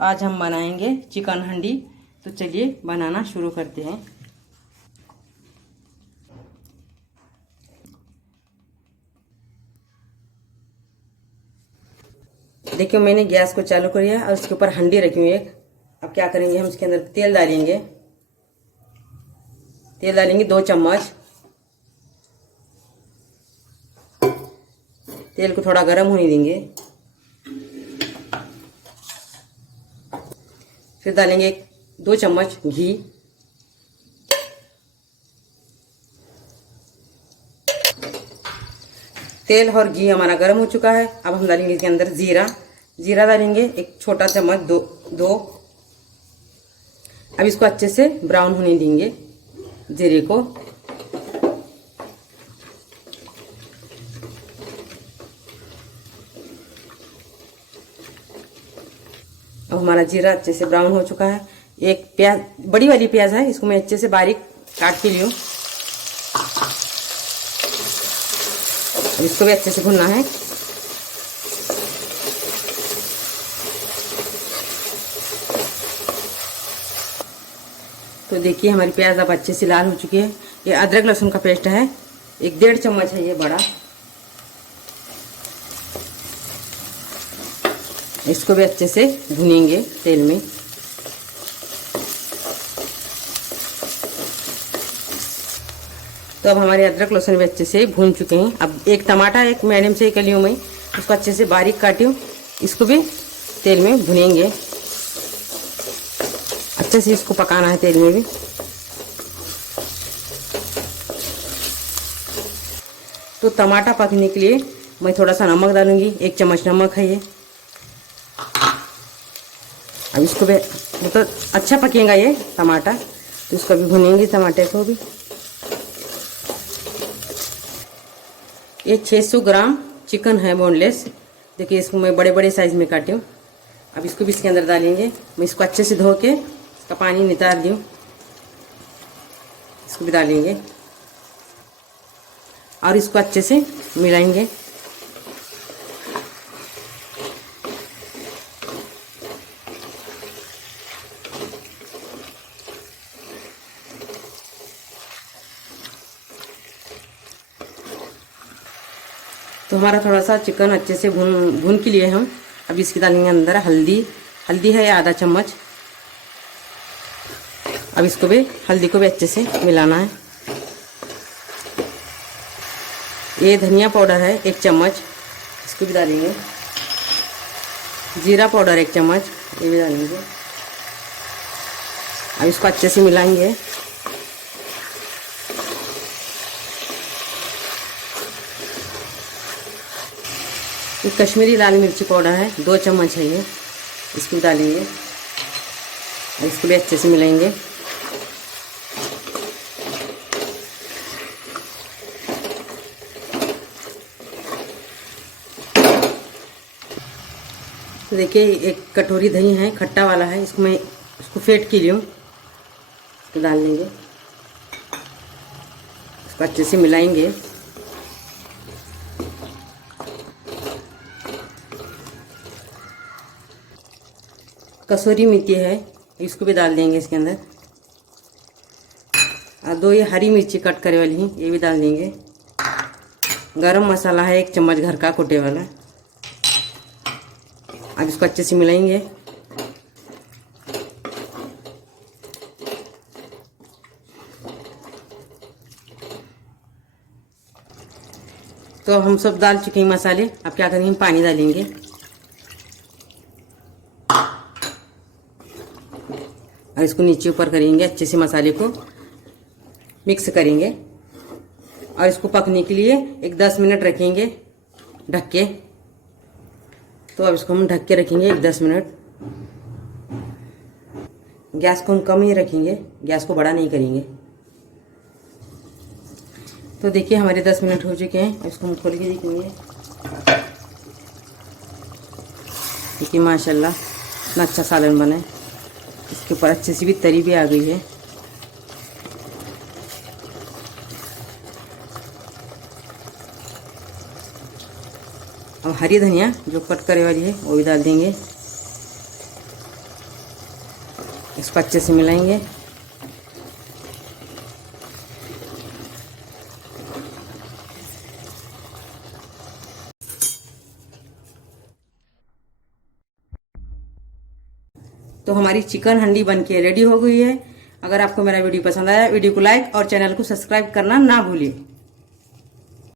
आज हम बनाएंगे चिकन हंडी। तो चलिए बनाना शुरू करते हैं। देखिए मैंने गैस को चालू कर दिया और उसके ऊपर हंडी रखी हुई है। अब क्या करेंगे, हम इसके अंदर तेल डालेंगे। तेल डालेंगे 2 चम्मच। तेल को थोड़ा गर्म होने देंगे। फिर डालेंगे 2 चम्मच घी। तेल और घी हमारा गर्म हो चुका है। अब हम डालेंगे इसके अंदर जीरा। जीरा डालेंगे 1 छोटा चम्मच, दो। अब इसको अच्छे से ब्राउन होने देंगे जीरे को। अब हमारा जीरा अच्छे से ब्राउन हो चुका है। एक प्याज, बड़ी वाली प्याज है, इसको मैं अच्छे से बारीक काट के लियो। इसको भी अच्छे से भुनना है। तो देखिए हमारी प्याज अब अच्छे से लाल हो चुकी है। ये अदरक लहसुन का पेस्ट है, 1-1.5 चम्मच है ये बड़ा। इसको भी अच्छे से भुनेंगे तेल में। तो अब हमारे अदरक लहसुन भी अच्छे से भून चुके हैं। अब एक टमाटर, एक मीडियम से कली हूँ मैं, उसको अच्छे से बारीक काटी हूँ। इसको भी तेल में भुनेंगे। अच्छे से इसको पकाना है तेल में भी। तो टमाटर पकने के लिए मैं थोड़ा सा नमक डालूंगी, 1 चम्मच नमक है ये। अब इसको भी मतलब अच्छा पकेगा ये टमाटर, तो इसको भी भुनेंगे टमाटर को भी। ये 600 ग्राम चिकन है बोनलेस। देखिए इसको मैं बड़े बड़े साइज में काटी हूँ। अब इसको भी इसके अंदर डालेंगे। मैं इसको अच्छे से धो के इसका पानी नितार दूँ। इसको भी डालेंगे और इसको अच्छे से मिलाएंगे। तो हमारा थोड़ा सा चिकन अच्छे से भून के लिए हम अब इसकी डालेंगे अंदर हल्दी है आधा चम्मच। अब इसको भी हल्दी को भी अच्छे से मिलाना है। ये धनिया पाउडर है 1 चम्मच, इसको भी डालेंगे। जीरा पाउडर 1 चम्मच, ये भी डालेंगे। अब इसको अच्छे से मिलाएंगे। ये कश्मीरी लाल मिर्ची पाउडर है 2 चम्मच है ये, इसको भी डालेंगे। इसको भी अच्छे से मिलाएंगे। तो देखिए 1 कटोरी दही है, खट्टा वाला है, इसको फेंट के लिए इसको डाल देंगे। इसको अच्छे से मिलाएंगे। कसूरी मेथी है, इसको भी डाल देंगे इसके अंदर। और 2 ये हरी मिर्ची कट करे वाली है, ये भी डाल देंगे। गरम मसाला है 1 चम्मच घर का कुटे वाला। अब इसको अच्छे से मिलाएंगे। तो हम सब डाल चुके हैं मसाले। अब क्या करेंगे, हम पानी डालेंगे। और इसको नीचे ऊपर करेंगे, अच्छे से मसाले को मिक्स करेंगे। और इसको पकने के लिए 10 मिनट रखेंगे ढक के। तो अब इसको हम ढक के रखेंगे 10 मिनट। गैस को हम कम ही रखेंगे, गैस को बड़ा नहीं करेंगे। तो देखिए हमारे 10 मिनट हो चुके हैं। इसको हम खोल के देखेंगे। देखिए माशाल्लाह इतना अच्छा सालन बना है। इसके ऊपर अच्छे से भी तरी भी आ गई है। अब हरी धनिया जो कट करे वाली है वो भी डाल देंगे। इसको अच्छे से मिलाएंगे। तो हमारी चिकन हंडी बनके रेडी हो गई है। अगर आपको मेरा वीडियो पसंद आया, वीडियो को लाइक और चैनल को सब्सक्राइब करना ना भूलिए।